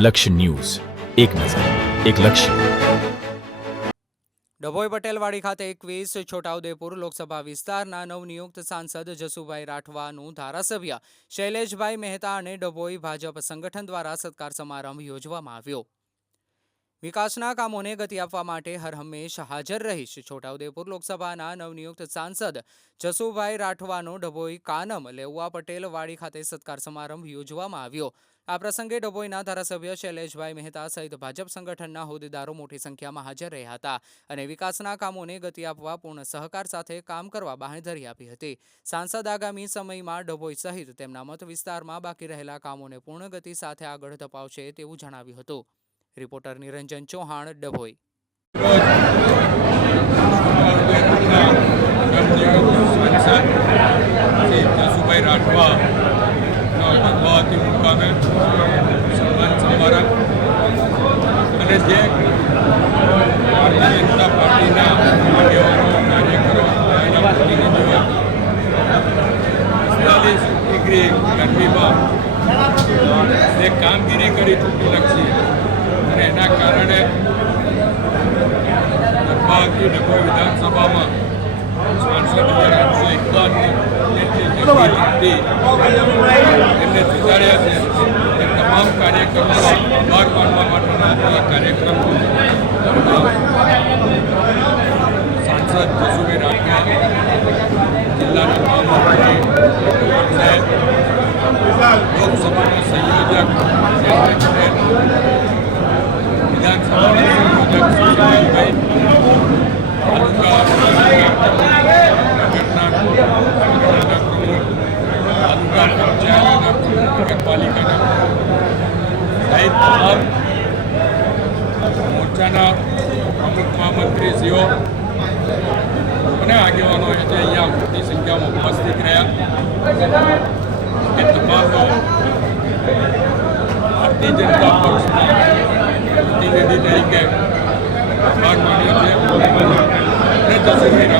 લક્ષ્ય ન્યૂઝ, એક નજર, એક લક્ષ્ય. ડભોઈ પટેલવાડી ખાતે 21 છોટાઉદેપુર લોકસભા વિસ્તારના નવનિયુક્ત સાંસદ જસુભાઈ રાઠવાનું ધારાસભ્ય શૈલેષભાઈ મહેતા અને ડભોઈ ભાજપ સંગઠન દ્વારા સત્કાર સમારંભ યોજવામાં આવ્યો. વિકાસના કામોને ગતિ આપવા માટે હરહંમેશ હાજર રહીશ. છોટાઉદેપુર લોકસભાના નવનિયુક્ત સાંસદ જસુભાઈ રાઠવાનો ડભોઈ કાનમ લેઉવા પટેલવાડી ખાતે સત્કાર સમારંભ યોજવામાં આવ્યો. આ પ્રસંગે ડભોઈના ધારાસભ્ય શૈલેષભાઈ મહેતા સહિત ભાજપ સંગઠનના હોદ્દેદારો મોટી સંખ્યામાં હાજર રહ્યા હતા અને વિકાસના કામોને ગતિ આપવા પૂર્ણ સહકાર સાથે કામ કરવા બાંહેધરી આપી હતી. સાંસદ આગામી સમયમાં ડભોઈ સહિત તેમના મત વિસ્તારમાં બાકી રહેલા કામોને પૂર્ણ ગતિ સાથે આગળ ધપાવશે તેવું જણાવ્યું હતું. રિપોર્ટર નિરંજન ચૌહાણ, ડભોઈ. જસુભાઈ રાઠવા અમદાવાદથી મુકામે સન્માન સમારંભ અને જે ભારતીય જનતા પાર્ટીના આગેવાનો, કાર્યકરો, એના પ્રતિનિધિઓ 45 ડિગ્રી ગરમીમાં જે કામગીરી કરી ચૂંટણીલક્ષી અને એના કારણે ડભોઈ વિધાનસભામાં સાંસદ 151 એમને જીતાડ્યા છે. એ તમામ કાર્યક્રમોનો ભાગ માનવા માટેના કાર્યક્રમ સાંસદ જસુભાઈ રાઠવા, જિલ્લાના મહામંત્રી લોકસભાના સંયોજક વિધાનસભાના સંયોજક શૈલેષભાઈ, તાલુકા સંગઠનના પ્રમુખ, તાલુકા પંચાયતના પ્રમુખ, નગરપાલિકાના સહિત તમામ મોરચાના પ્રમુખ મહામંત્રીશ્રીઓ અને આગેવાનો જે અહીંયા મોટી સંખ્યામાં ઉપસ્થિત રહ્યા એ તમામનો ભારતીય જનતા પક્ષના પ્રતિનિધિ તરીકે આભાર માન્યો છે અને જસુભાઈ